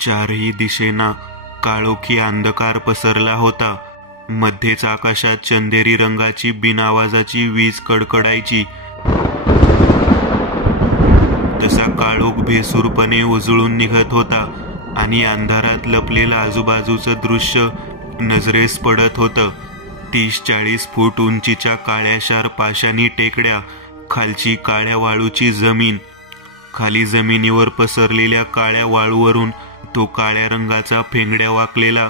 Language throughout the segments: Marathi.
चारही दिशेना काळोखी अंधकार पसरला होता. मध्येच आकाशात चंदेरी रंगाची बिनआवाजाची वीज कडकडायची. तसा काळोख भेसूरपणे उजळून निघत होता आणि अंधारात लपलेलं आजूबाजूचं दृश्य नजरेस पडत होतं. 30-40 फूट उंचीच्या काळ्याशार पाषाणी टेकड्या, खालची काळ्या वाळूची जमीन. खाली जमिनीवर पसरलेल्या काळ्या वाळूवरून तो काळ्या रंगाचा फेंगड्या वाकलेला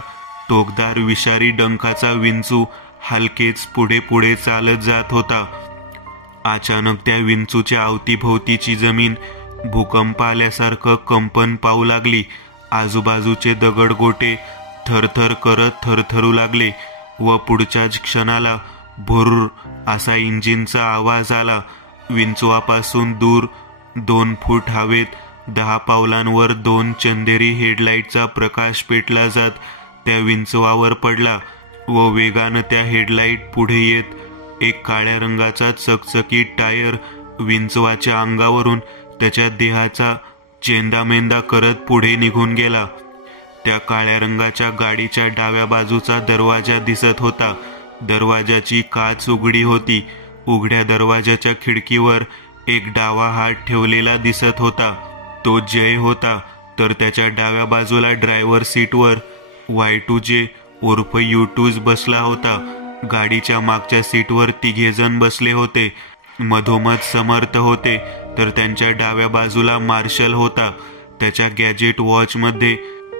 टोकदार विषारी डंखाचा विंचू हलकेच पुढे पुढे चालत जात होता. अचानक त्या विंचूच्या अवतीभोवतीची जमीन भूकंप आल्यासारखं कंपन पाहू लागली. आजूबाजूचे दगडगोटे थरथर करत थरथरू लागले व पुढच्याच क्षणाला भुर्र असा इंजिनचा आवाज आला. विंचवापासून दूर 2 फूट हवेत 10 पावलांवर 2 चंदेरी हेडलाईटचा प्रकाश पेटला जात त्या विंचवावर पडला व वेगानं त्या हेडलाईट पुढे येत एक काळ्या रंगाचा चकचकीत टायर विंचवाच्या अंगावरून त्याच्या देहाचा चेंदामेंदा करत पुढे निघून गेला. त्या काळ्या रंगाच्या गाडीच्या डाव्या बाजूचा दरवाजा दिसत होता. दरवाजाची काच उघडी होती. उघड्या दरवाजाच्या खिडकीवर एक डावा हात ठेवलेला दिसत होता. तो जय होता. तर त्याच्या डाव्या बाजूला ड्रायव्हर सीटवर Y2J उर्फ U2 बसला होता. गाडीच्या मागच्या सीटवर 3 जण बसले होते. मधोमध समर्थ होते तर त्यांच्या डाव्या बाजूला मार्शल होता. त्याच्या गॅजेट वॉचमध्ये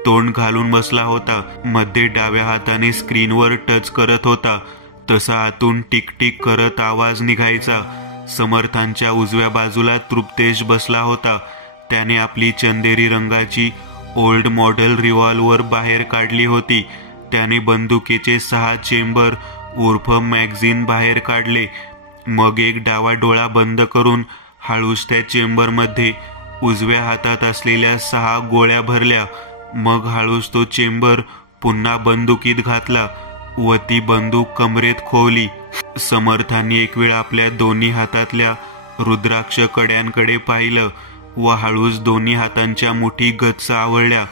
तोंड घालून बसला होता. मध्ये डाव्या हाताने स्क्रीनवर टच करत होता. तसा आतून टिक टिक करत आवाज निघायचा. समर्थांच्या उजव्या बाजूला तृप्तेश बसला होता. त्याने आपली चंदेरी रंगाची ओल्ड मॉडेल रिव्हॉल्वर बाहेर काढली होती. त्याने बंदुकीचे 6 चेंबर उर्फ मॅगझिन बाहेर काढले. मग एक डावा डोळा बंद करून हळूच त्या चेंबरमध्ये उजव्या हातात असलेल्या 6 गोळ्या भरल्या. मग हळूच तो चेंबर पुन्हा बंदुकीत घातला व ती बंदूक कमरेत खोवली. समर्थांनी एक वेळ आपल्या दोन्ही हातातल्या रुद्राक्ष कड्यांकडे पाहिलं व हळूच दोन्ही हातांच्या मुठी गच्च आवळल्या.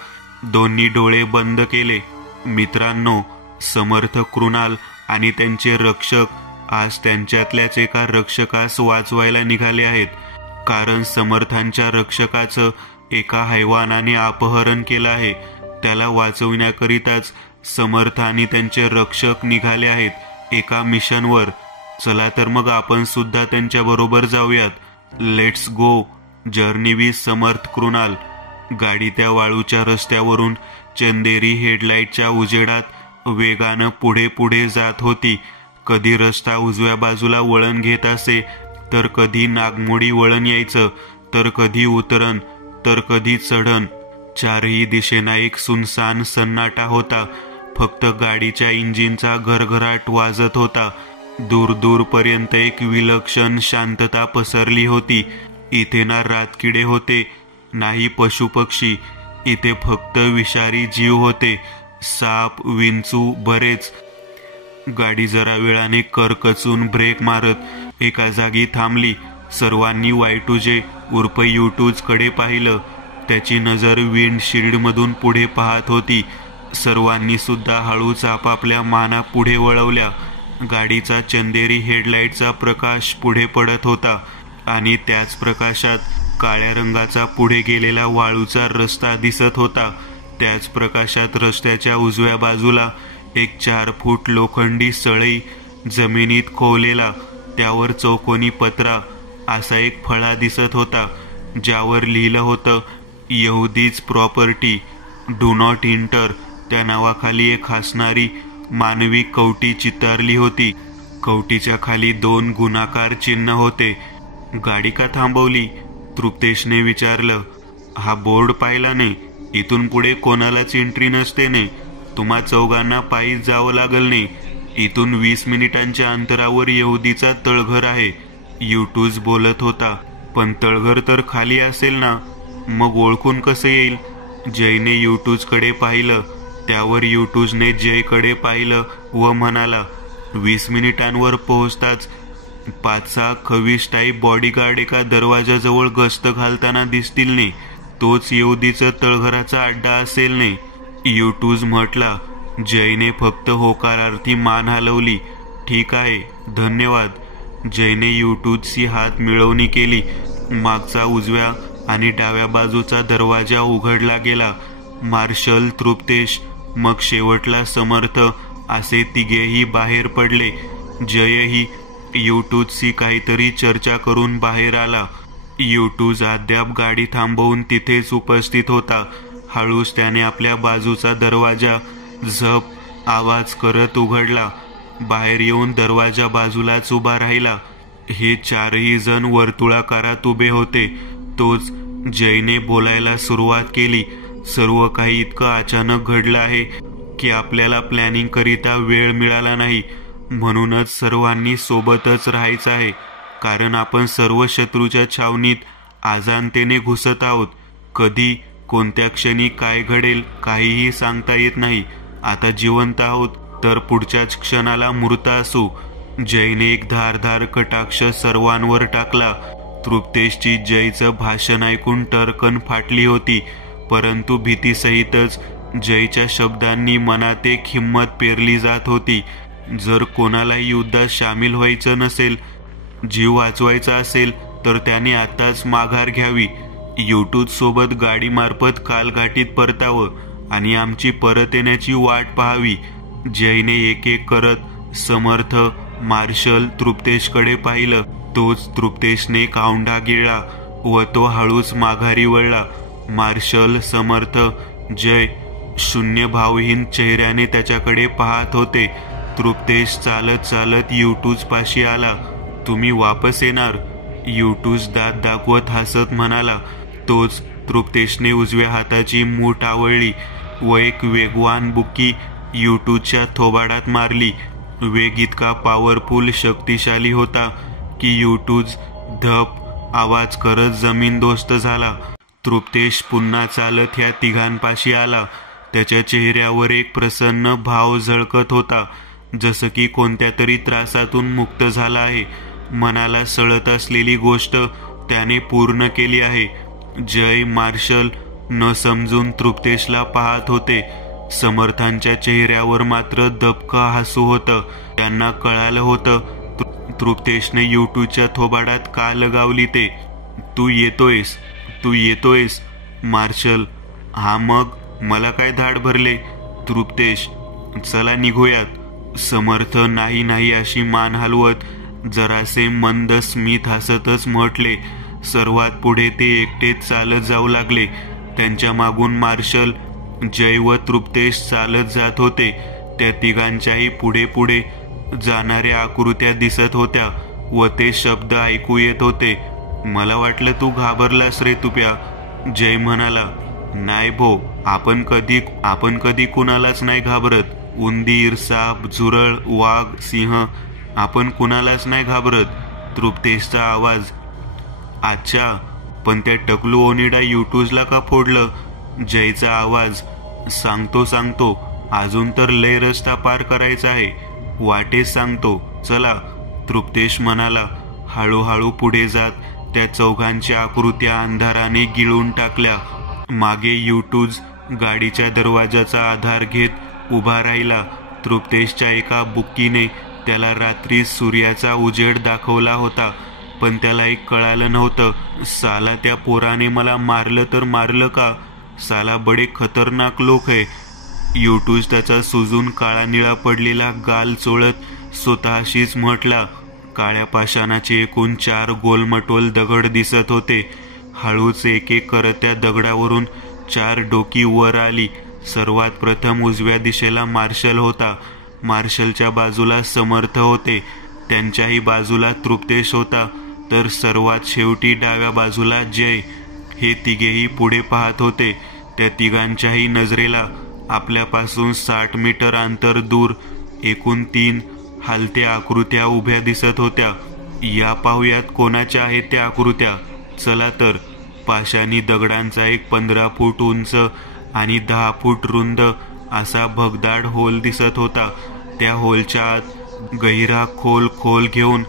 दोन्ही डोळे बंद केले. मित्रांनो, समर्थ कृणाल आणि त्यांचे रक्षक आज त्यांच्यातल्याच एका रक्षकास वाचवायला निघाले आहेत. कारण समर्थांच्या रक्षकाचं एका हैवानाने अपहरण केलं आहे. त्याला वाचवण्याकरिताच समर्थ आणि त्यांचे रक्षक निघाले आहेत एका मिशनवर. चला तर मग आपण सुद्धा त्यांच्या बरोबर जाऊयात. Let's go. जर्नी विथ समर्थ कृणाल. गाडी त्या वाळूच्या रस्त्यावरून चंदेरी हेडलाईटच्या उजेडात वेगानं पुढे पुढे जात होती. कधी रस्ता उजव्या बाजूला वळण घेत असे तर कधी नागमोडी वळण यायचं, तर कधी उतरण, तर कधी चढण. चारही दिशेना एक सुनसान सन्नाटा होता. फक्त गाडीच्या इंजिनचा घरघराट वाजत होता. दूर दूरपर्यंत एक विलक्षण शांतता पसरली होती. इथे ना रातकिडे होते, नाही पशुपक्षी. इथे फक्त विषारी जीव होते. साप, विंचू, बरेच. गाडी जरा वेळाने करकचून ब्रेक मारत एका जागी थांबली. सर्वांनी Y2J उर्फ U2 कडे पाहिलं. त्याची नजर विंडशील्डमधून पुढे पाहत होती. सर्वांनी सुद्धा हळूच आपापल्या माना पुढे वळवल्या. गाडीचा चंदेरी हेडलाईटचा प्रकाश पुढे पडत होता आणि त्याच प्रकाशात काळ्या रंगाचा पुढे गेलेला वाळूचा रस्ता दिसत होता. त्याच प्रकाशात रस्त्याच्या उजव्या बाजूला एक 4 फूट लोखंडी सळई जमिनीत खोवलेला, त्यावर चौकोनी पत्रा असा एक फळा दिसत होता, ज्यावर लिहिलं होतं यहुदीज प्रॉपर्टी, डू नॉट इंटर. त्या नावाखाली एक हसणारी मानवी कवटी चितारली होती. कवटीच्या खाली 2 गुणाकार चिन्ह होते. गाडी का थांबवली? तृप्तेशने विचारलं. हा बोर्ड पाहिला नाही? इथून पुढे कोणालाच एंट्री नसते ने. तुम्हा चौघांना पायीच जावं लागल नाही. इथून 20 मिनिटांच्या अंतरावर यहुदीचा तळघर आहे. U2 बोलत होता. पण तळघर तर खाली असेल ना, मग ओळखून कसं येईल? जयने U2 कडे पाहिलं. त्यावर U2ने जयकडे पाहिलं व म्हणाला, 20 मिनिटांवर पोहोचताच 5-6 खवीस टाईप बॉडीगार्ड एका दरवाजाजवळ गस्त घालताना दिसतील ने. तोच येवदीचं तळघराचा अड्डा असेल ने, युटूज म्हटला. जयने फक्त होकारार्थी मान हलवली. ठीक आहे, धन्यवाद. जयने युटूजशी हात मिळवणी केली. मागचा उजव्या आणि डाव्या बाजूचा दरवाजा उघडला गेला. मार्शल, तृप्तेश, मग शेवटला समर्थ असे तिघेही बाहेर पडले. जयही युटूजशी काहीतरी चर्चा करून बाहेर आला. युटूज अद्याप गाडी थांबवून तिथेच उपस्थित होता. हळूच त्याने आपल्या बाजूचा दरवाजा झप आवाज करत उघडला. बाहेर येऊन दरवाजा बाजूलाच उभा राहिला. हे चारही जण वर्तुळाकारात उभे होते. तोच जयने बोलायला सुरुवात केली. सर्व काही इतकं अचानक घडलं आहे की आपल्याला प्लॅनिंग करिता वेळ मिळाला नाही. म्हणूनच सर्वांनी सोबतच राहायचं आहे, कारण आपण सर्व शत्रूच्या छावणीत अजाणतेने घुसत आहोत. कधी कोणत्या क्षणी काय घडेल काहीही सांगता येत नाही. आता जिवंत आहोत तर पुढच्याच क्षणाला मृत असू. जयने एक धारदार कटाक्ष सर्वांवर टाकला. तृप्तेशची जयचं भाषण ऐकून टरकन फाटली होती, परंतु भीतीसहितच जयच्या शब्दांनी मनात एक हिंमत पेरली जात होती. जर कोणालाही युद्धात सामील व्हायचं नसेल, जीव वाचवायचा असेल, तर त्याने आताच माघार घ्यावी. युटूज सोबत गाडीमार्फत कालघाटीत परतावं आणि आमची परत येण्याची वाट पाहावी. जयने एक एक करत समर्थ, मार्शल, तृप्तेशकडे पाहिलं. तोच तृप्तेशने काउंडा गिळला व तो हळूच माघारी वळला. मार्शल, समर्थ, जय शून्य भावहीन चेहऱ्याने त्याच्याकडे पाहत होते. तृप्तेश चालत चालत युटूज पाशी आला. तुम्ही वापस येणार? युटूज दात दाखवत हसत म्हणाला. तोच तृप्तेशने उजव्या हाताची मूठ आवळली व एक वेगवान बुक्की युटूजच्या थोबाडात मारली. वेग इतका पॉवरफुल, शक्तिशाली होता की युटूज धप आवाज करत जमीनदोस्त झाला. तृप्तेश पुन्हा चालत ह्या तिघांपाशी आला. त्याच्या चेहऱ्यावर एक प्रसन्न भाव झळकत होता, जसं की कोणत्या तरी त्रासातून मुक्त झाला आहे. मनाला सळत असलेली गोष्ट त्याने पूर्ण केली आहे. जय, मार्शल न समजून तृप्तेशला पाहत होते. समर्थांच्या चेहऱ्यावर मात्र दबकं हसू होतं. त्यांना कळालं होतं तृप्तेशने युटूजच्या थोबाडात का लगावली ते. तू येतोयस, तू येतोयस. मार्शल, हा मग मला काय धाड भरले. तृप्तेश, चला निघूयात. समर्थ नाही नाही अशी मान हलवत जरासे मंद स्मित हसतच म्हटले. सर्वात पुढे ते एकटेच चालत जाऊ लागले. त्यांच्या मागून मार्शल, जय व तृप्तेश चालत जात होते. त्या तिघांच्याही पुढे पुढे जाणाऱ्या आकृत्या दिसत होत्या व ते शब्द ऐकू येत होते. मला वाटलं तू घाबरलास रे तुप्या, जय म्हणाला. नाही भो, आपण कधी कुणालाच नाही घाबरत. उंदीर, साप, झुरळ, वाघ, सिंह, आपण कुणालाच नाही घाबरत. तृप्तेशचा आवाज. अच्छा, पण त्या टकलू ओनिडा युटूजला का फोडलं. जयचा आवाज. सांगतो, अजून तर लय रस्ता पार करायचा आहे. वाटेस सांगतो, चला. तृप्तेश म्हणाला. हळूहळू पुढे जात त्या चौघांच्या आकृत्या अंधाराने गिळून टाकल्या. मागे युटूज गाडीच्या दरवाजाचा आधार घेत उभा राहिला. तृप्तेशच्या एका बुक्कीने त्याला रात्री सूर्याचा उजेड दाखवला होता, पण त्याला एक कळालं नव्हतं. साला, त्या पोराने मला मारलं तर मारलं का. साला बडे खतरनाक लोक आहे. युटूज त्याचा सुजून काळा निळा पडलेला गाल चोळत स्वतःशीच म्हटला. काळ्या पाषाणाचे एकूण 4 गोलमटोल दगड दिसत होते. हळूच एक एक करत त्या दगडावरून 4 डोकी वर आली. सर्वात प्रथम उजव्या दिशेला मार्शल होता. मार्शलच्या बाजूला समर्थ होते. त्यांच्याही बाजूला तृप्तेश होता. तर सर्वात शेवटी डाव्या बाजूला जय. हे तिघेही पुढे पाहत होते. त्या तिघांच्याही नजरेला आपल्यापासून 60 मीटर अंतर दूर एकूण 3 हलत्या आकृत्या उभ्या दिसत होत्या. या पाहुयात कोणाच्या आहेत त्या आकृत्या. चला तर. पाषाणी दगडांचा एक 15 फूट उंच आणि 10 फूट रुंद असा भगदाड होल दिसत होता. त्या होलच्या आत गहिरा खोल घेऊन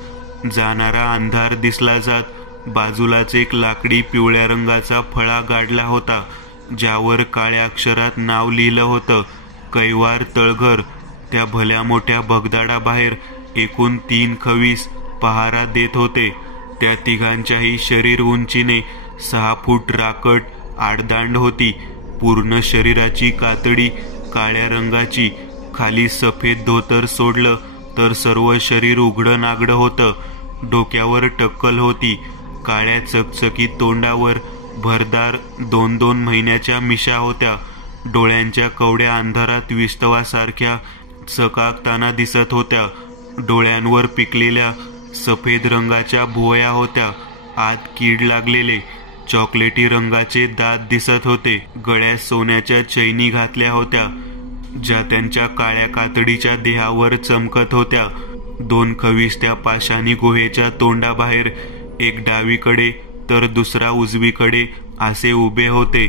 जाणारा अंधार दिसला जात बाजूलाच एक लाकडी पिवळ्या रंगाचा फळा गाडला होता, ज्यावर काळ्या अक्षरात नाव लिहिलं होतं, कैवार तळघर. त्या भल्या मोठ्या भगदाडाबाहेर एकूण 3 खवीस पहारा देत होते. त्या तिघांच्याही शरीर उंचीने 6 फूट राकट आडदांड होती. पूर्ण शरीराची कातडी काळ्या रंगाची, खाली सफेद धोतर सोडलं तर सर्व शरीर उघडं नागडं होतं. डोक्यावर टक्कल होती. काळ्या चकचकीत तोंडावर भरदार 2-2 महिन्याच्या मिशा होत्या. डोळ्यांच्या कवड्या अंधारात विस्तवासारख्या चकाकताना दिसत होत्या. डोळ्यांवर पिकलेल्या सफेद रंगाच्या भुवया होत्या. आत कीड लागलेले चॉकलेटी रंगाचे दात दिसत होते. गळ्यात सोन्याच्या चैनी घातल्या होत्या, ज्या त्यांच्या काळ्या कातडीच्या देहावर चमकत होत्या. 2 खवीस त्या पाषाणी गुहेच्या तोंडाबाहेर, एक डावीकडे तर दुसरा उजवीकडे असे उभे होते.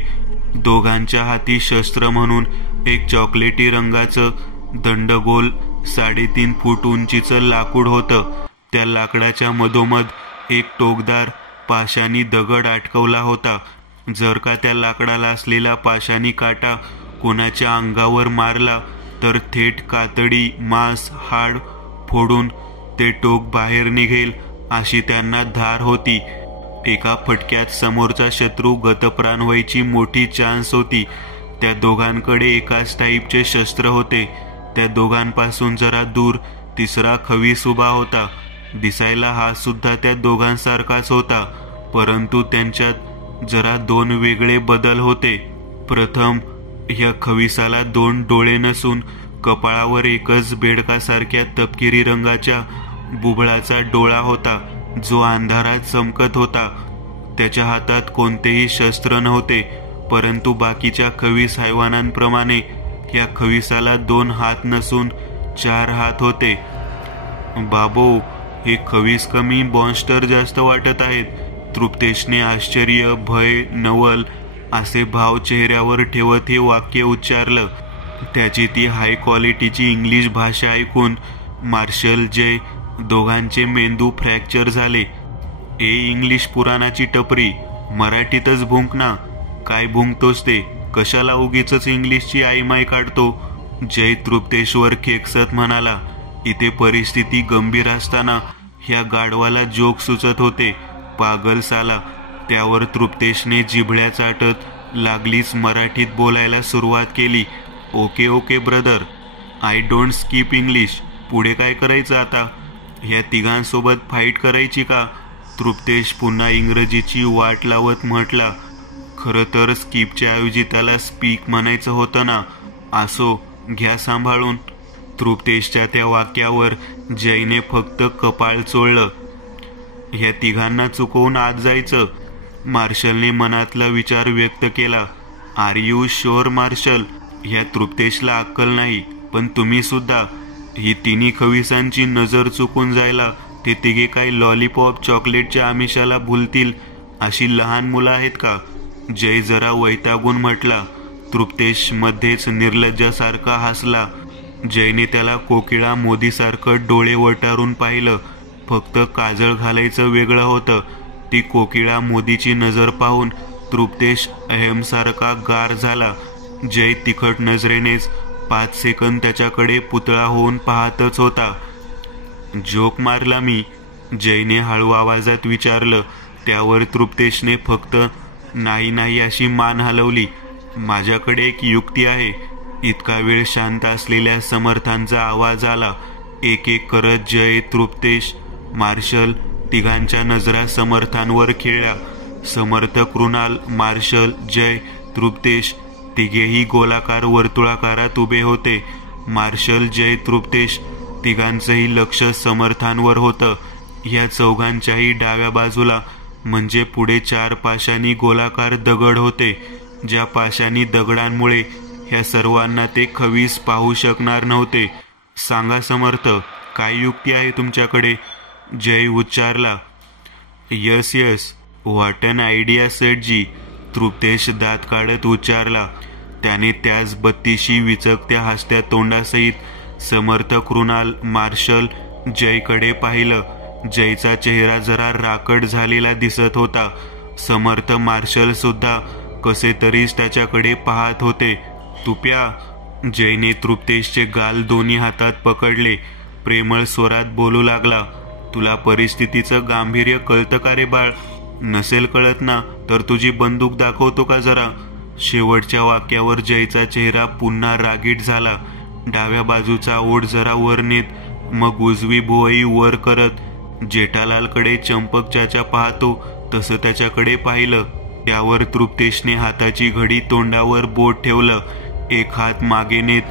दोघांच्या हाती शस्त्र म्हणून एक चॉकलेटी रंगाचं दंडगोल 3.5 फूट उंचीचं लाकूड होतं. त्या लाकडाच्या मधोमध एक टोकदार पाषाणी दगड अटकवला होता. जर का त्या लाकडाला असलेला पाषाणी काटा कोणाच्या अंगावर मारला तर थेट कातडी, मांस, हाड फोडून ते टोक बाहेर निघेल अशी त्यांना धार होती. एका फटक्यात समोरचा शत्रू गतप्राण व्हायची मोठी चान्स होती. त्या दोघांकडे एकाच टाईपचे शस्त्र होते. त्या दोघांपासून जरा दूर तिसरा खवीस उभा होता. दिसायला हा सुद्धा त्या दोघांसारखाच होता, परंतु त्यांच्यात जरा 2 वेगळे बदल होते. प्रथम, या खविसाला 2 डोळे नसून कपाळावर एकच बेडकासारख्या तपकिरी रंगाच्या बुबळाचा डोळा होता, जो अंधारात चमकत होता. त्याच्या हातात कोणतेही शस्त्र नव्हते, परंतु बाकीच्या खवीस हैवानांप्रमाणे या खविसाला 2 हात नसून 4 हात होते. बाबो, हे खवीस कमी, मॉन्स्टर जास्त वाटत आहेत. तृप्तेशने आश्चर्य, भय, नवल असे भाव चेहऱ्यावर ठेवत हे वाक्य उच्चारलं. त्याची ती हाय क्वालिटीची इंग्लिश भाषा ऐकून मार्शल जय दोघांचे मेंदू फ्रॅक्चर झाले. ए इंग्लिश पुराणाची टपरी, मराठीतच भुंक ना. काय भुंकतोस ते? कशाला उगीच इंग्लिशची आईमाई काढतो? जय तृप्तेश्वर खेकसत म्हणाला. इथे परिस्थिती गंभीर असताना ह्या गाढवाला जोक सुचत होते. पागल साला. त्यावर तृप्तेशने जिभळ्या चाटत लागलीच मराठीत बोलायला सुरुवात केली. Okay okay brother, I don't skip English. पुढे काय करायचं आता? ह्या तिघांसोबत फाईट करायची का? तृप्तेश पुन्हा इंग्रजीची वाट लावत म्हटला. खरं तर स्किपच्या ऐवजी त्याला स्पीक म्हणायचं होतं ना. असो, घ्या सांभाळून. तृप्तेशच्या त्या वाक्यावर जयने फक्त कपाळ चोळलं. ह्या तिघांना चुकवून आत जायचं? मार्शलने मनातला विचार व्यक्त केला. Are you sure Marshal? ह्या तृप्तेशला अक्कल नाही, पण तुम्ही सुद्धा. ही तिन्ही खविसांची नजर चुकून जायला ते तिघे काही लॉलीपॉप चॉकलेटच्या आमिषाला भुलतील अशी लहान मुलं आहेत का? जय जरा वैतागून म्हटला. तृप्तेश मध्येच निर्लज्जासारखा हसला. जयने त्याला कोकिळा मोदीसारखं डोळे वटारून पाहिलं. फक्त काजळ घालायचं वेगळं होतं. ती कोकिळा मोदीची नजर पाहून तृप्तेश अहेमसारखा गार झाला. जय तिखट नजरेनेच 5 सेकंद त्याच्याकडे पुतळा होऊन पाहतच होता. जोक मारला मी? जयने हळू आवाजात विचारलं. त्यावर तृप्तेशने फक्त नाही नाही अशी मान हलवली. माझ्याकडे एक युक्ती आहे. इतका वेळ शांत असलेल्या समर्थांचा आवाज आला. एक एक करत जय, तृप्तेश, मार्शल तिघांच्या नजरा समर्थांवर खेळल्या. समर्थ, कृणाल, मार्शल, जय, तृप्तेश तिघेही गोलाकार वर्तुळाकारात उभे होते. मार्शल, जय, तृप्तेश तिघांचंही लक्ष समर्थांवर होतं. या चौघांच्याही डाव्या बाजूला म्हणजे पुढे 4 पाषाणी गोलाकार दगड होते. ज्या पाषाणी दगडांमुळे ह्या सर्वांना ते खवीस पाहू शकणार नव्हते. सांगा समर्थ, काय युक्ती आहे तुमच्याकडे? जय उच्चारला. Yes yes, what an idea सेठजी. तृप्तेश दात काढत उच्चारला. त्याने त्याच बत्तीशी विचकत्या हसत्या तोंडासहित समर्थ, कृणाल, मार्शल, जयकडे पाहिलं. जयचा चेहरा जरा राकट झालेला दिसत होता. समर्थ मार्शल सुद्धा कसे तरीच त्याच्याकडे पाहत होते. तुप्या, जयने तृप्तेशचे गाल दोन्ही हातात पकडले. प्रेमळ स्वरात बोलू लागला, तुला परिस्थितीचं गांभीर्य कळतं का रे बाळ? नसेल कळत ना तर तुझी बंदूक दाखवतो का जरा? शेवटच्या वाक्यावर जयचा चेहरा पुन्हा रागीट झाला. डाव्या बाजूचा ओठ जरा वर नेत मग उजवी भुवई वर करत जेठालालकडे चंपक चाचा पाहतो तसं त्याच्याकडे पाहिलं. त्यावर तृप्तेशने हाताची घडी तोंडावर बोट ठेवलं. एक हात मागे नेत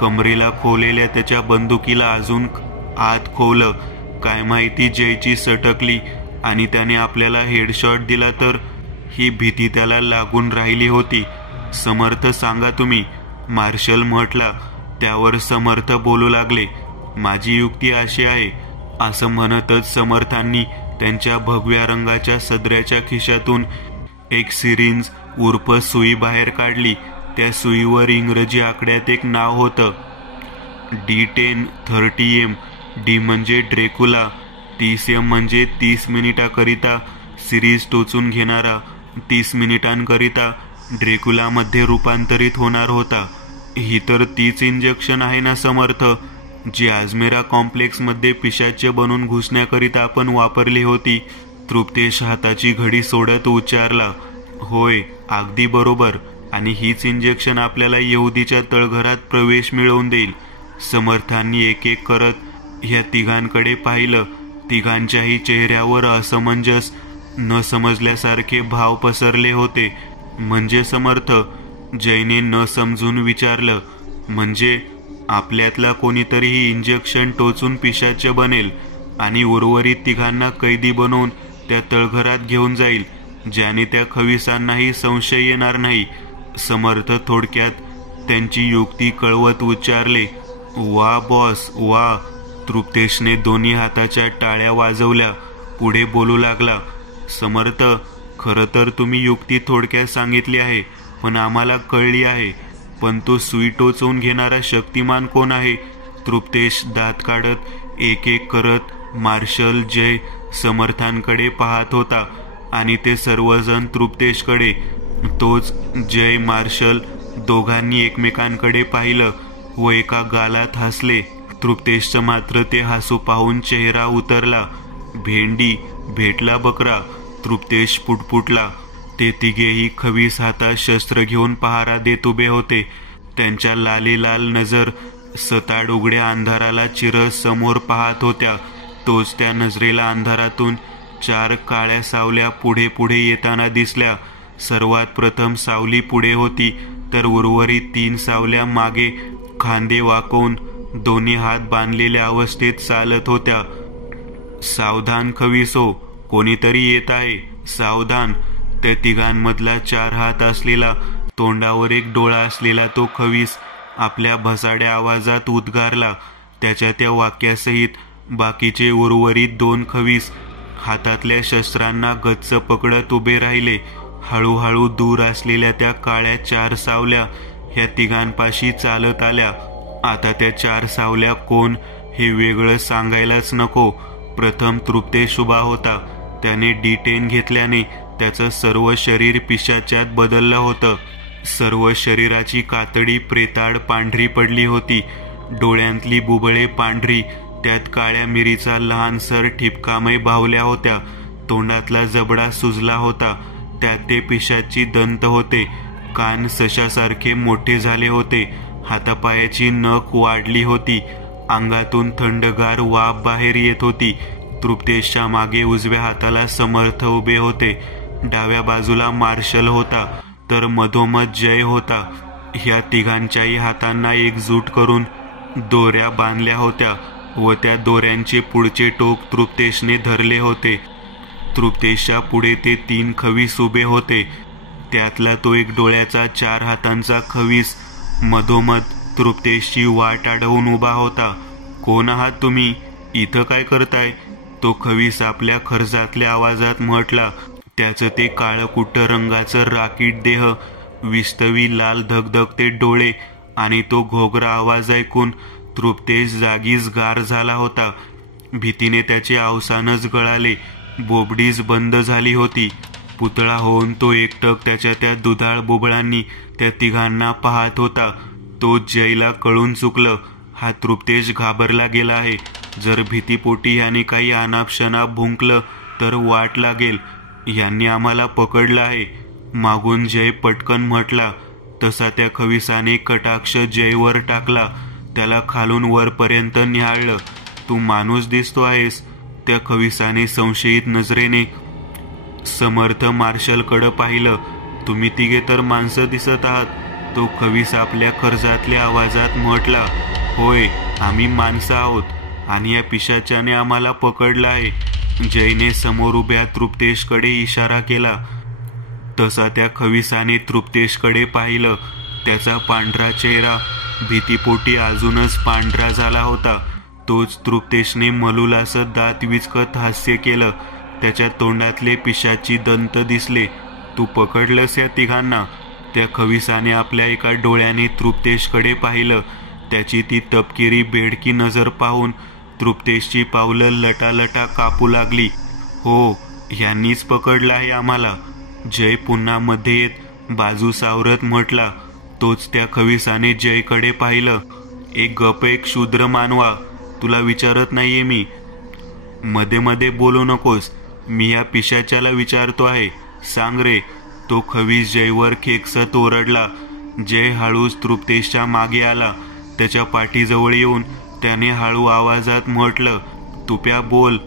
कमरेला खोवलेल्या त्याच्या बंदुकीला अजून आत खोवलं. काय माहिती जयची सटकली आणि त्याने आपल्याला हेडशॉट दिला तर? ही भीती त्याला लागून राहिली होती. समर्थ सांगा तुम्ही, मार्शल म्हटला. त्यावर समर्थ बोलू लागले, माझी युक्ती अशी आहे. असं म्हणतच समर्थांनी त्यांच्या भगव्या रंगाच्या सदऱ्याच्या खिशातून एक सिरिंज उर्फ सुई बाहेर काढली. त्या सुईवर इंग्रजी आकड्यात एक नाव होतं, D10 30M. डी म्हणजे ड्रेकुला, 30M म्हणजे 30 मिनिटाकरिता सिरीज टोचून घेणारा, 30 मिनिटांकरिता ड्रेकुलामध्ये रूपांतरित होणार होता. ही तर तीच इंजेक्शन आहे ना समर्थ, जी आजमेरा कॉम्प्लेक्समध्ये पिशाच्य बनून घुसण्याकरिता आपण वापरली होती? तृप्तेश हाताची घडी सोडत उच्चारला. होय, अगदी बरोबर. आणि हीच इंजेक्शन आपल्याला यहुदीच्या तळघरात प्रवेश मिळवून देईल. समर्थांनी एक एक करत ह्या तिघांकडे पाहिलं. तिघांच्याही चेहऱ्यावर असमंजस, न समजल्यासारखे भाव पसरले होते. म्हणजे समर्थ, जयने न समजून विचारलं. म्हणजे आपल्यातला कोणीतरी ही इंजेक्शन टोचून पिशाच्य बनेल आणि उर्वरित तिघांना कैदी बनवून त्या तळघरात घेऊन जाईल, ज्याने त्या खविसांनाही संशय येणार नाही. समर्थ थोडक्यात त्यांची युक्ती कळवत उच्चारले. वा बॉस, वा. तृप्तेशने दोन्ही हाताच्या टाळ्या वाजवल्या. पुढे बोलू लागला, समर्थ, खरं तर तुम्ही युक्ती थोडक्यात सांगितली आहे, पण आम्हाला कळली आहे. पण तो सुई टोचवून घेणारा शक्तिमान कोण आहे? तृप्तेश दात काढत एक एक करत मार्शल, जय, समर्थांकडे पाहत होता आणि ते सर्वजण तृप्तेशकडे. तोच जय, मार्शल दोघांनी एकमेकांकडे पाहिलं व एका गालात हसले. तृप्तेशचं मात्र ते हसू पाहून चेहरा उतरला. भेंडी, भेटला बकरा, तृप्तेश पुटपुटला. ते तिघेही खवीस हातात शस्त्र घेऊन पहारा देत उभे होते. त्यांच्या लालेलाल नजर सताड उघड्या अंधाराला चिरत समोर पाहत होत्या. तोच त्या नजरेला अंधारातून 4 काळ्या सावल्या पुढे पुढे येताना दिसल्या. सर्वात प्रथम सावली पुढे होती तर उर्वरित 3 सावल्या मागे खांदे वाकवून दोन्ही हात बांधलेल्या अवस्थेत चालत होत्या. सावधान खवीसो, कोणीतरी येत आहे, सावधान. त्या तिघांमधला 4 हात असलेला, तोंडावर एक डोळा असलेला तो खवीस आपल्या भसाड्या आवाजात उद्गारला. त्याच्या त्या वाक्यासहित बाकीचे उर्वरित 2 खवीस हातातल्या शस्त्रांना गच्च पकडत उभे राहिले. हळूहळू दूर असलेल्या त्या काळ्या 4 सावल्या ह्या तिघांपाशी चालत आल्या. आता त्या 4 सावल्या कोण हे वेगळं सांगायलाच नको. प्रथम तृप्तेश उभा होता. त्याने D10 घेतल्याने त्याचं सर्व शरीर पिशाच्यात बदललं होतं. सर्व शरीराची कातडी प्रेताड पांढरी पडली होती. डोळ्यांतली बुबळे पांढरी, त्यात काळ्या मिरीचा लहानसर ठिपकामय बावल्या होत्या. तोंडातला जबडा सुजला होता, त्यात ते पिशाची दंत होते. कान सशासारखे मोठे झाले होते. हातापायाची नख वाढली होती. अंगातून थंडगार वाफ बाहेर येत होती. तृप्तेशच्या मागे उजव्या हाताला समर्थ उभे होते. डाव्या बाजूला मार्शल होता तर मधोमध जय होता. ह्या तिघांच्याही हातांना एकजूट करून दोऱ्या बांधल्या होत्या व त्या दोऱ्यांचे पुढचे टोक तृप्तेशने धरले होते. तृप्तेशच्या पुढे ते 3 खवीस उभे होते. त्यातला तो एक डोळ्याचा 4 हातांचा खवीस मधोमध तृप्तेशची वाट अडवून उभा होता. कोण आहात तुम्ही? इथं काय करताय? तो खवीस आपल्या खर्जातल्या आवाजात म्हटला. त्याचं ते काळकुट्ट रंगाचं राकीट देह, विस्तवी लाल धगधगते डोळे आणि तो घोगरा आवाज ऐकून तृप्तेश जागीच गार झाला होता. भीतीने त्याचे अवसानच गळाले. बोबडीच बंद झाली होती. पुतळा होऊन तो एकटक त्याच्या त्या दुधाळ बुबळांनी त्या तिघांना पाहत होता. तो जयला कळून चुकलं. हा तृप्तेश घाबरला गेला आहे. जर भीतीपोटी ह्याने काही अनापशनाप भुंकलं तर वाट लागेल. यांनी आम्हाला पकडलं आहे, मागून जय पटकन म्हटला. तसा त्या खविसाने कटाक्ष जयवर टाकला. त्याला खालून वरपर्यंत निहाळलं. तू माणूस दिसतो आहेस. त्या खविसाने संशयित नजरेने समर्थ मार्शलकडं पाहिलं. तुम्ही तिघे तर माणसं दिसत आहात. तो खवीस आपल्या कर्जातल्या आवाजात म्हटला. होय, आम्ही माणसं आहोत आणि या पिशाच्याने आम्हाला पकडलं आहे. जयने समोर उभ्या तृप्तेशकडे इशारा केला. तसा त्या खविसाने तृप्तेशकडे पाहिलं. त्याचा पांढरा चेहरा भीतीपोटी अजूनच पांढरा झाला होता. तोच तृप्तेशने मलुलासं दात विचकत हास्य केलं. त्याच्या तोंडातले पिशाची दंत दिसले. तू पकडलंस या तिघांना? त्या खविसाने आपल्या एका डोळ्याने तृप्तेशकडे पाहिलं. त्याची ती तपकिरी बेडकी नजर पाहून तृप्तेशची पावलं लटालटा कापू लागली. हो, ह्यांनीच पकडलं आहे आम्हाला. जय पुन्हा मध्ये येत बाजू सावरत म्हटला. तोच त्या खविसाने जयकडे पाहिलं. एक गप, एक शूद्र मानवा, तुला विचारत नाहीये मी. मध्ये मध्ये बोलू नकोस. मी या पिशाच्याला विचारतो आहे. सांग रे. तो खवीस जयवर खेकसत ओरडला. जय हळूच तृप्तेशच्या मागे आला. त्याच्या पाठीजवळ येऊन त्याने हळू आवाजात म्हटलं. तुप्या, बोल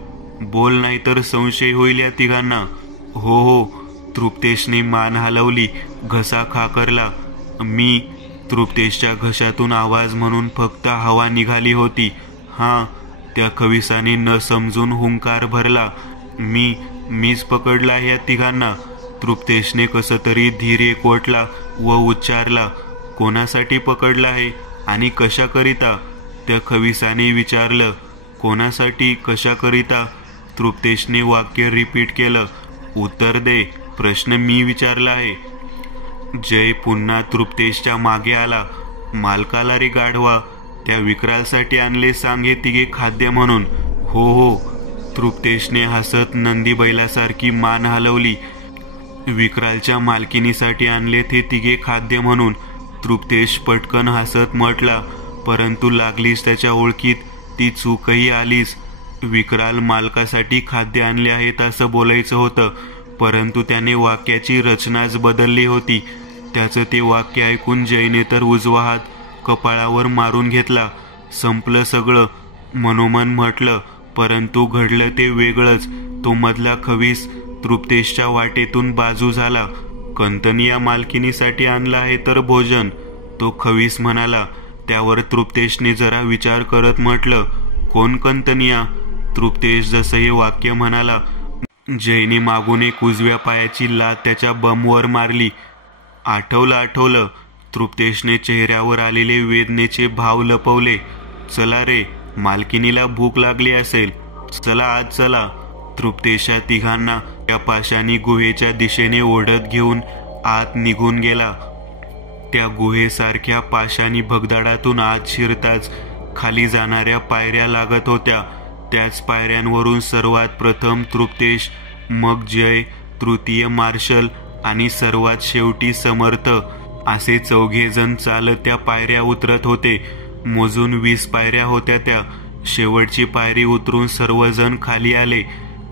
बोल, नाही तर संशय होईल या तिघांना. हो हो. तृप्तेशने मान हलवली. घसा खाकरला. मी. तृप्तेशच्या घशातून आवाज म्हणून फक्त हवा निघाली होती. हां. त्या खविसाने न समजून हुंकार भरला. मीच पकडला आहे या तिघांना. तृप्तेशने कसं तरी धीर एकवटला व उच्चारला. कोणासाठी पकडला आहे आणि कशाकरिता? त्या खविसाने विचारलं. कोणासाठी, कशाकरिता? तृप्तेशने वाक्य रिपीट केलं. उत्तर दे. प्रश्न मी विचारला आहे. जय पुन्हा तृप्तेशच्या मागे आला. मालकाला रे गाढवा. त्या विक्रालसाठी आणले सांगे तिघे खाद्य म्हणून. हो हो. तृप्तेशने हसत नंदी बैलासारखी मान हलवली. विक्रालच्या मालकिनीसाठी आणले ते तिघे खाद्य म्हणून. तृप्तेश पटकन हसत म्हटला. परंतु लागलीच त्याच्या ओळखीत ती चूकही आलीच. विक्राल मालकासाठी खाद्य आणले आहेत असं बोलायचं होतं, परंतु त्याने वाक्याची रचनाच बदलली होती. त्याचं ते वाक्य ऐकून जयने तर उजवा हात कपाळावर मारून घेतला. संपलं सगळं मनोमन म्हटलं. परंतु घडलं ते वेगळंच. तो मधला खवीस तृप्तेशच्या वाटेतून बाजू झाला. कंतनिया मालकिनीसाठी आणला आहे तर भोजन, तो खवीस म्हणाला. त्यावर तृप्तेशने जरा विचार करत म्हटलं. कोण कंतनिया? तृप्तेश जसं हे वाक्य म्हणाला, जयने मागून एक उजव्या पायाची लात त्याच्या बमवर मारली. आठवलं. तृप्तेशने चेहऱ्यावर आलेले वेदनेचे भाव लपवले. चला रे, मालकिनीला भूक लागली असेल. चला आत चला. तृप्तेशा तिघांना त्या पाशानी गुहेच्या दिशेने ओढत घेऊन आत निघून गेला. त्या गुहेसारख्या पाशानी भगदाडातून आत शिरताच खाली जाणाऱ्या पायऱ्या लागत होत्या. त्याच पायऱ्यांवरून सर्वात प्रथम तृप्तेश, मग जय, तृतीय मार्शल आणि सर्वात शेवटी समर्थ असे 4 जण चालत त्या पायऱ्या उतरत होते. मोजून 20 पायऱ्या होत्या त्या. शेवटची पायरी उतरून सर्वजण खाली आले.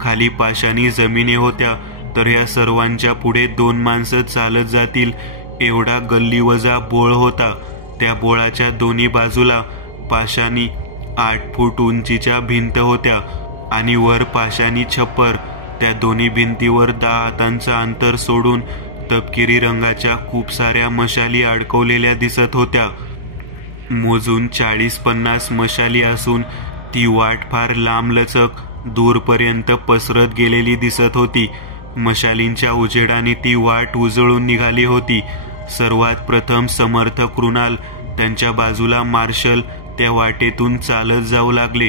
खाली पाशानी जमिनी होत्या, तर या सर्वांच्या पुढे 2 माणसं चालत जातील एवढा गल्लीवजा बोळ होता. त्या बोळाच्या दोन्ही बाजूला पाशानी 8 फूट उंचीच्या भिंत होत्या आणि वर पाशानी छप्पर. त्या दोन्ही भिंतीवर 10 हातांचं अंतर सोडून तपकिरी रंगाच्या खूप साऱ्या मशाली अडकवलेल्या दिसत होत्या. मोजून 40-50 मशाली असून ती वाट फार लांबलचक दूरपर्यंत पसरत गेलेली दिसत होती. मशालींच्या उजेडाने ती वाट उजळून निघाली होती. सर्वात प्रथम समर्थ कृणाल, त्यांच्या बाजूला मार्शल त्या वाटेतून चालत जाऊ लागले.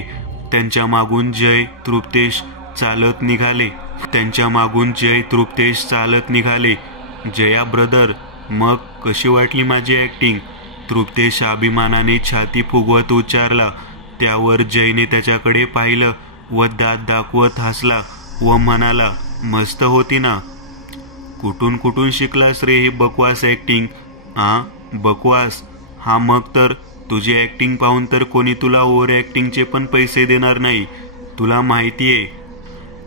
त्यांच्या मागून जय, तृप्तेश चालत निघाले. जया ब्रदर, मग कशी वाटली माझी ॲक्टिंग? तृप्तेश अभिमानाने छाती फुगवत उच्चारला. त्यावर जयने त्याच्याकडे पाहिलं व दात दाखवत हसला व म्हणाला, मस्त होती ना. कुठून कुठून शिकलास रे हे बकवास ऍक्टिंग? बकवास? हा मग तर तुझी ऍक्टिंग पाहून तर कोणी तुला ओव्हर ऍक्टिंगचे पण पैसे देणार नाही. तुला माहितीये,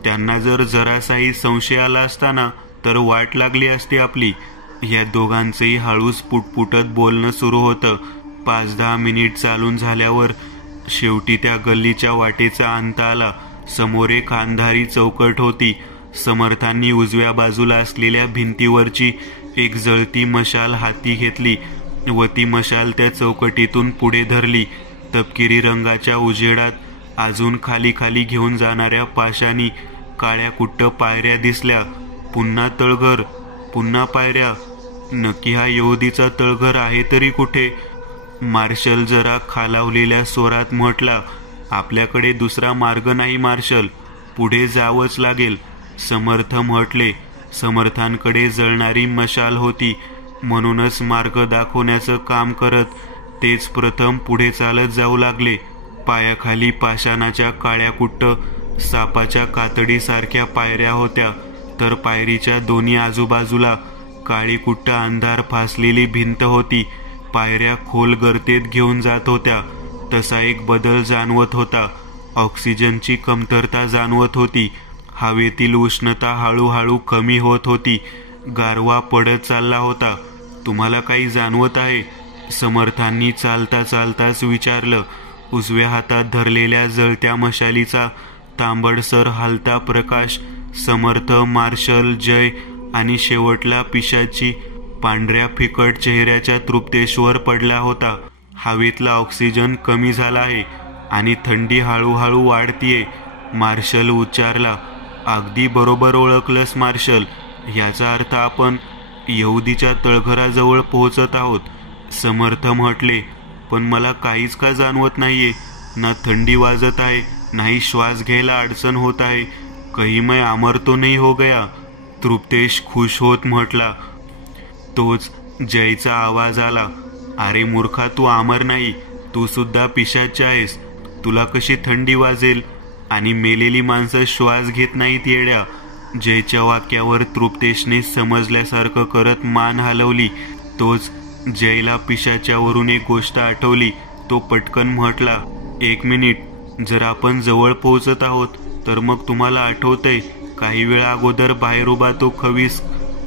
त्यांना जर जरासाही संशय आला असता ना तर वाट लागली असती आपली. या दोघांचंही हळूच पुटपुटत बोलणं सुरू होतं. 5-10 मिनिट चालून झाल्यावर शेवटी त्या गल्लीच्या वाटेचा अंत आला. समोर एक अंधारी चौकट होती. समर्थांनी उजव्या बाजूला असलेल्या भिंतीवरची एक जळती मशाल हाती घेतली व ती मशाल त्या चौकटीतून पुढे धरली. तपकिरी रंगाच्या उजेडात अजून खाली खाली घेऊन जाणाऱ्या पाशानी काळ्या कुट्ट पायऱ्या दिसल्या. पुन्हा तळघर, पुन्हा पायऱ्या. नक्की हा यहुदीचा तळघर आहे तरी कुठे? मार्शल जरा खालावलेल्या स्वरात म्हटला, आपल्याकडे दुसरा मार्ग नाही मार्शल, पुढे जावंच लागेल. समर्थ म्हटले, समर्थांकडे जळणारी मशाल होती म्हणूनच मार्ग दाखवण्याचं काम करत तेच प्रथम पुढे चालत जाऊ लागले. पायाखाली पाषाणाच्या काळ्या कुट्ट सापाच्या कातडीसारख्या पायऱ्या होत्या, तर पायरीच्या दोन्ही आजूबाजूला काळी कुट्ट अंधार फासलेली भिंत होती. पायऱ्या खोल गर्तेत घेऊन जात होत्या. तसा एक बदल जाणवत होता. ऑक्सिजनची कमतरता जाणवत होती. हवेतील उष्णता हळूहळू कमी होत होती. गारवा पडत चालला होता. तुम्हाला काही जाणवत आहे? समर्थांनी चालता चालताच विचारलं. उजव्या हातात धरलेल्या जळत्या मशालीचा तांबडसर हलता प्रकाश समर्थ, मार्शल, जय आणि शेवटला पिशाची पांढऱ्या फिकट चेहऱ्याच्या तृप्तेश्वर पडला होता. हवेतला ऑक्सिजन कमी झाला आहे आणि थंडी हळूहळू वाढतीये. मार्शल उच्चारला. अगदी बरोबर ओळखलंस मार्शल. याचा अर्थ आपण यहुदीच्या तळघराजवळ पोहोचत आहोत. समर्थ म्हटले, पण मला काहीच का जाणवत नाहीये. ना थंडी वाजत आहे, नाही श्वास घ्यायला अडचण होत आहे. कहीं मैं अमर तो नहीं हो गया? तृप्तेश खुश होत म्हटला. तोच जयचा आवाज आला. अरे मूर्खा, तू अमर नाही, तू सुद्धा पिशाच आहेस. तुला कशी थंडी वाजेल? आणि मेलेली माणसं श्वास घेत नाहीत येड्या. जयच्या वाक्यावर तृप्तेशने समजल्यासारखं करत मान हलवली. तोच जयला पिशाच्यावरून एक गोष्ट आठवली. तो पटकन म्हटला, 1 मिनिट, जर आपण जवळ पोहोचत आहोत तर मग तुम्हाला आठवतंय काही वेळा अगोदर बाहेर उभा तो खवीस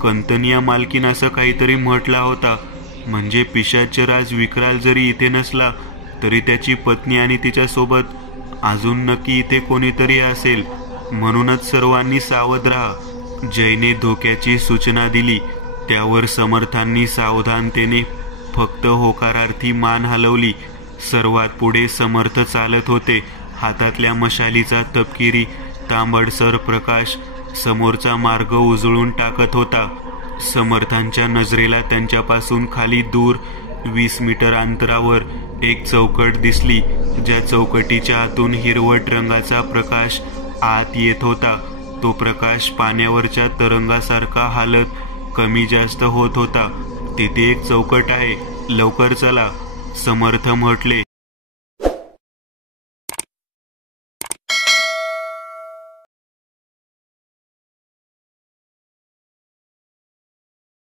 कंतनिया मालकीन असं काहीतरी म्हटला होता. म्हणजे पिशाच्य राज विक्राल जरी इथे नसला तरी त्याची पत्नी आणि तिच्यासोबत अजून नक्की इथे कोणीतरी असेल. म्हणूनच सर्वांनी सावध राहा. जयने धोक्याची सूचना दिली. त्यावर समर्थांनी सावधानतेने फक्त होकारार्थी मान हलवली. सर्वात पुढे समर्थ चालत होते. हातातल्या मशालीचा तपकिरी तांबडसर प्रकाश समोरचा मार्ग उजळून टाकत होता. समर्थांच्या नजरेला त्यांच्यापासून खाली दूर 20 मीटर अंतरावर एक चौकट दिसली. ज्या चौकटीच्या आतून हिरवट रंगाचा प्रकाश आत येत होता. तो प्रकाश पाण्यावरच्या तरंगासारखा हालत कमी जास्त होत होता. तिथे एक चौकट आहे, लवकर चला, समर्थ म्हटले.